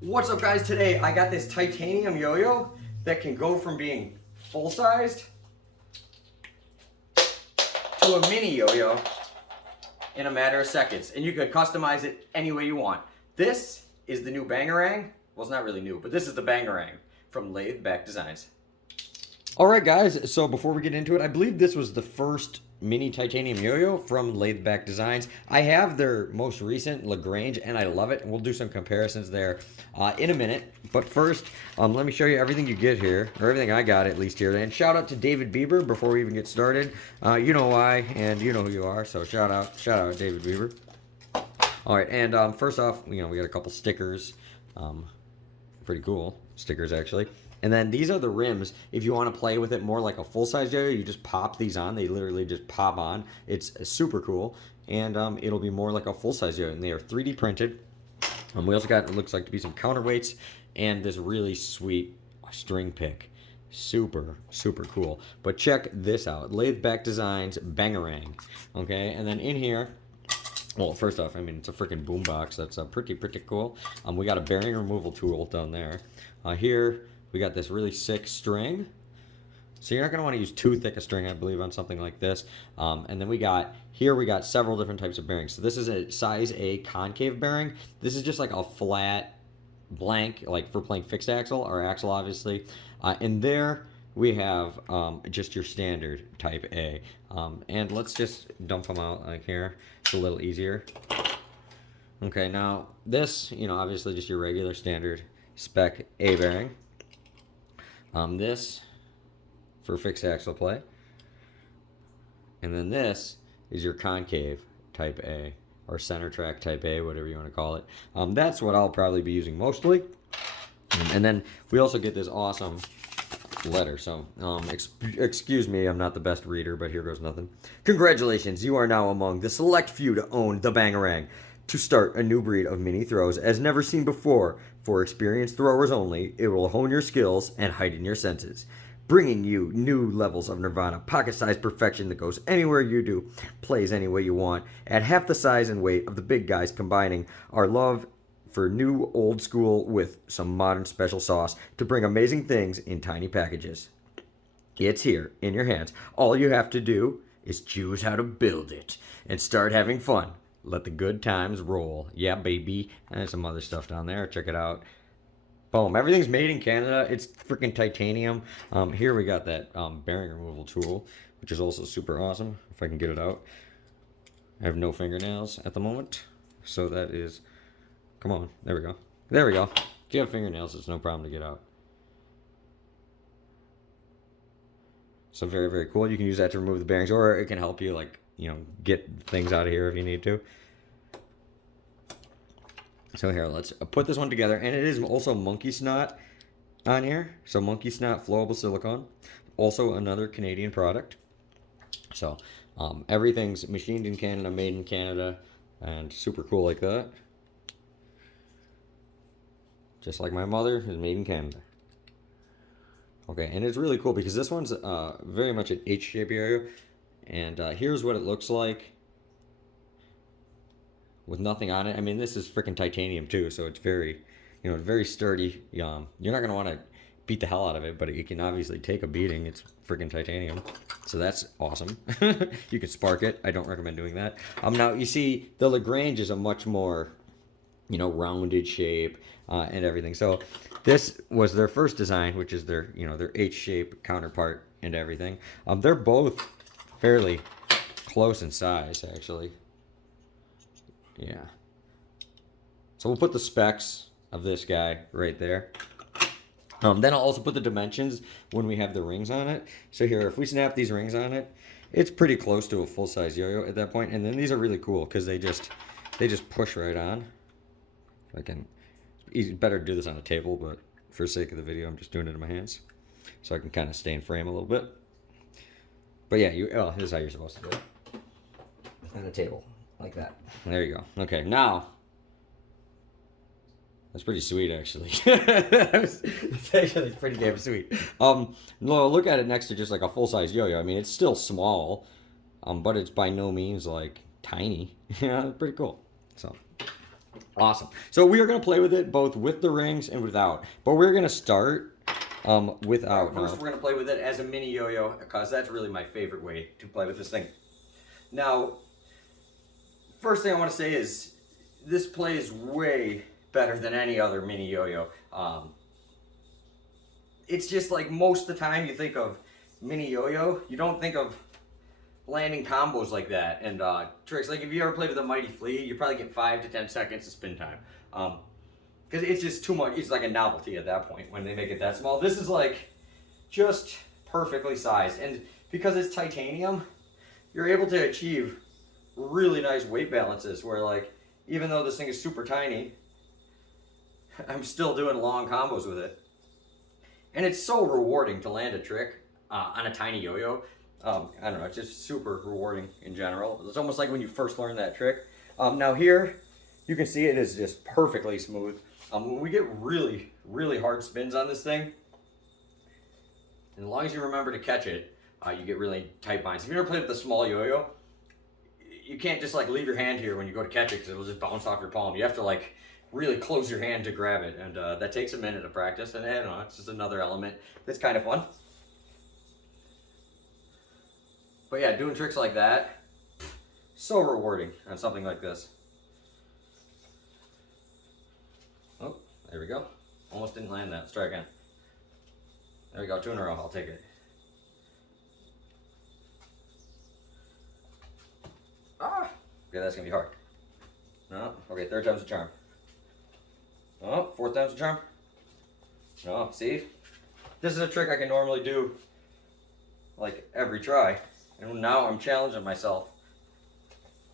What's up, guys? Today I got this titanium yo-yo that can go from being full-sized to a mini yo-yo in a matter of seconds, and you can customize it any way you want. This is the new Bangarang. Well, it's not really new, but this is the Bangarang from Lathed Designs. All right, guys, so before we get into it, I believe this was the first mini titanium yo-yo from Lathed Designs. I have their most recent Lagrange, and I love it, and we'll do some comparisons there in a minute. But first, let me show you everything you get here, or everything I got at least here. And shout out to David Bieber before we even get started. You know why, and you know who you are, so shout out David Bieber. All right, and first off, we got a couple stickers. Pretty cool stickers, actually. And then these are the rims. If you want to play with it more like a full-size yo-yo, you just pop these on. They literally just pop on. It's super cool. And it'll be more like a full-size yo-yo. And they are 3D printed. We also got, it looks like to be some counterweights and this really sweet string pick. Super, super cool. But check this out. Lathed Designs Bangarang. Okay, and then in here, well, first off, I mean, it's a freaking boombox. That's pretty cool. We got a bearing removal tool down there. Here, we got this really sick string. So you're not going to want to use too thick a string, I believe, on something like this. And then we got several different types of bearings. So this is a size A concave bearing. This is just like a flat blank, like for playing fixed axle, or axle, obviously. And there we have just your standard type A. And let's just dump them out like here. It's a little easier. Okay, now this, obviously just your regular standard spec A bearing. This for fixed axle play. And then this is your concave type A, or center track type A, whatever you want to call it. That's what I'll probably be using mostly. And then we also get this awesome letter. So, excuse me, I'm not the best reader, but here goes nothing. Congratulations, you are now among the select few to own the Bangarang. To start a new breed of mini throws as never seen before. For experienced throwers only, it will hone your skills and heighten your senses. Bringing you new levels of Nirvana, pocket-sized perfection that goes anywhere you do, plays any way you want, at half the size and weight of the big guys, combining our love for new old school with some modern special sauce to bring amazing things in tiny packages. It's here, in your hands. All you have to do is choose how to build it and start having fun. Let the good times roll. Yeah, baby. And there's some other stuff down there. Check it out. Boom. Everything's made in Canada. It's freaking titanium. Here we got that bearing removal tool, which is also super awesome. If I can get it out. I have no fingernails at the moment. So that is... Come on. There we go. There we go. If you have fingernails, it's no problem to get out. So very, very cool. You can use that to remove the bearings, or it can help you, like, get things out of here if you need to. So here, let's put this one together. And it is also monkey snot on here. So monkey snot flowable silicone. Also another Canadian product. So everything's machined in Canada, made in Canada, and super cool like that. Just like my mother is made in Canada. Okay, and it's really cool because this one's very much an H-shape area. And here's what it looks like with nothing on it. I mean, this is freaking titanium too, so it's very, very sturdy. You're not going to want to beat the hell out of it, but it can obviously take a beating. It's freaking titanium, so that's awesome. You can spark it. I don't recommend doing that. Now, you see, the Lagrange is a much more, rounded shape and everything. So this was their first design, which is their, their H-shape counterpart and everything. They're both fairly close in size, actually. Yeah. So we'll put the specs of this guy right there. Then I'll also put the dimensions when we have the rings on it. So here, if we snap these rings on it, it's pretty close to a full-size yo-yo at that point. And then these are really cool because they just push right on. I can, it's better to do this on a table, but for the sake of the video, I'm just doing it in my hands, so I can kind of stay in frame a little bit. But yeah, this is how you're supposed to do it. On a table, like that. There you go. Okay, now, that's pretty sweet, actually. It's actually pretty damn sweet. Look at it next to just like a full-size yo-yo. I mean, it's still small, but it's by no means like tiny. Yeah, pretty cool. So, Awesome. So we are going to play with it both with the rings and without. But we're going to start without. First, we're going to play with it as a mini yo-yo because that's really my favorite way to play with this thing. Now, first thing I want to say is this plays way better than any other mini yo-yo. It's just like most of the time you think of mini yo-yo, you don't think of landing combos like that and tricks. Like if you ever played with a Mighty Flea, you probably get 5 to 10 seconds of spin time. Because it's just too much. It's like a novelty at that point when they make it that small. This is like just perfectly sized. And because it's titanium, you're able to achieve really nice weight balances where like, even though this thing is super tiny, I'm still doing long combos with it. And it's so rewarding to land a trick on a tiny yo-yo. I don't know, it's just super rewarding in general. It's almost like when you first learn that trick. Now here, you can see it is just perfectly smooth. When we get really, really hard spins on this thing, and as long as you remember to catch it, you get really tight binds. If you ever played with a small yo-yo, you can't just like leave your hand here when you go to catch it because it'll just bounce off your palm. You have to like really close your hand to grab it, and that takes a minute of practice, and I don't know, it's just another element that's kind of fun. But yeah, doing tricks like that, so rewarding on something like this. Oh, there we go. Almost didn't land that. Let's try again. There we go, 2 in a row. I'll take it. Ah! Okay, that's gonna be hard. No, okay, 3rd time's a charm. Oh, 4th time's a charm. No, see? This is a trick I can normally do like every try. And now I'm challenging myself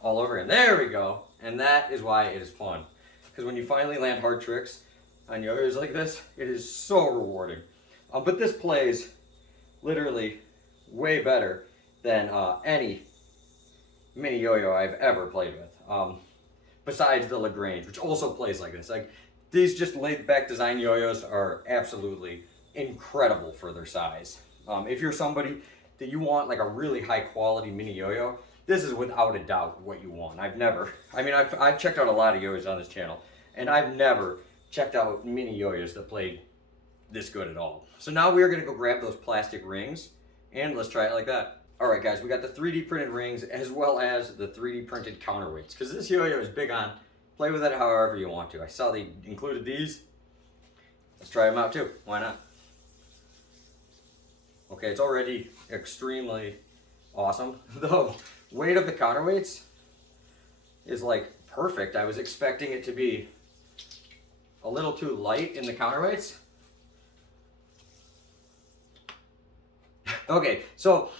all over again. There we go. And that is why it is fun. Because when you finally land hard tricks on yo-yos like this, it is so rewarding. But this plays literally way better than any mini yo-yo I've ever played with. Besides the Lagrange, which also plays like this. Like these just laid back design yo-yos are absolutely incredible for their size. If you're somebody that you want like a really high quality mini yo-yo, this is without a doubt what you want. I've checked out a lot of yo-yos on this channel, and I've never checked out mini yo-yos that played this good at all. So now we're gonna go grab those plastic rings, and let's try it like that. All right guys, we got the 3D printed rings as well as the 3D printed counterweights, because this yo-yo is big on play with it however you want to. I saw they included these. Let's try them out too, why not? Okay, it's already extremely awesome. The weight of the counterweights is like perfect. I was expecting it to be a little too light in the counterweights. Okay, so,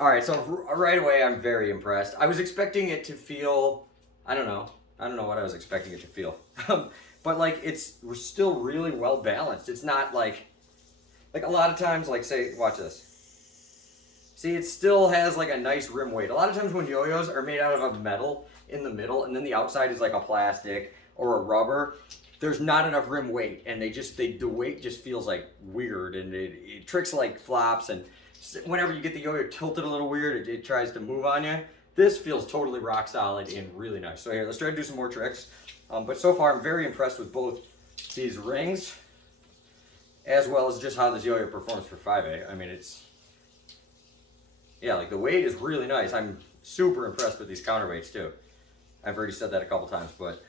all right, so right away I'm very impressed. I was expecting it to feel, I don't know what I was expecting it to feel. But like we're still really well balanced. It's not like a lot of times, like say, watch this. See, it still has like a nice rim weight. A lot of times when yo-yos are made out of a metal in the middle and then the outside is like a plastic or a rubber, there's not enough rim weight, and the weight just feels like weird, and it tricks like flops, and whenever you get the yo-yo tilted a little weird, it tries to move on you. This feels totally rock solid and really nice. So here, let's try to do some more tricks. But so far I'm very impressed with both these rings as well as just how this yo-yo performs for 5A. I mean, yeah, like the weight is really nice. I'm super impressed with these counterweights too. I've already said that a couple times, but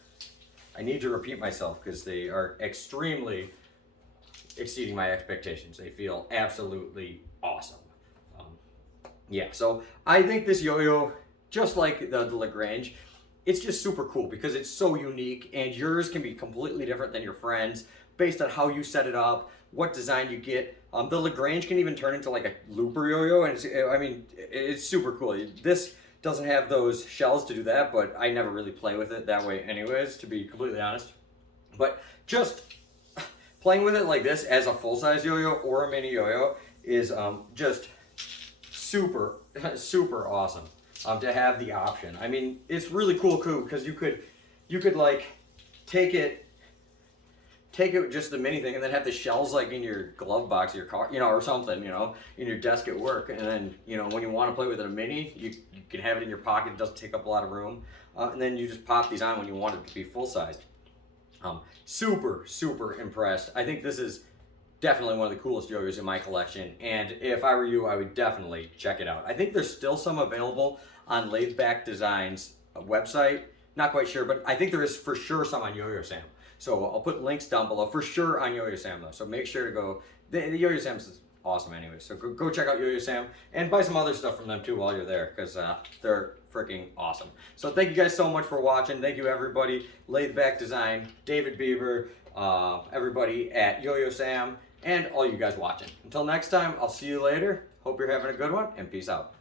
I need to repeat myself because they are extremely exceeding my expectations. They feel absolutely awesome. Yeah, so I think this yo-yo, just like the Lagrange, it's just super cool because it's so unique, and yours can be completely different than your friends based on how you set it up, what design you get. The Lagrange can even turn into like a looper yo-yo, and it's super cool. This doesn't have those shells to do that, but I never really play with it that way anyways, to be completely honest. But just playing with it like this as a full-size yo-yo or a mini yo-yo is just super, super awesome to have the option. I mean, it's really cool too because you could like take it take it just the mini thing and then have the shells like in your glove box of your car, you know, or something, you know, in your desk at work. And then, you know, when you want to play with it a mini, you can have it in your pocket. It doesn't take up a lot of room. And then you just pop these on when you want it to be full-sized. Super, super impressed. I think this is definitely one of the coolest yo-yos in my collection. And if I were you, I would definitely check it out. I think there's still some available on Lathed Designs website. Not quite sure, but I think there is for sure some on Yo-Yo Sam. So I'll put links down below for sure on Yo-Yo Sam though. So make sure to go. The Yo-Yo Sam's awesome anyway. So go check out Yo-Yo Sam and buy some other stuff from them too while you're there, because they're freaking awesome. So thank you guys so much for watching. Thank you everybody. Lathed Design, David Bieber, everybody at Yo-Yo Sam, and all you guys watching. Until next time, I'll see you later. Hope you're having a good one, and peace out.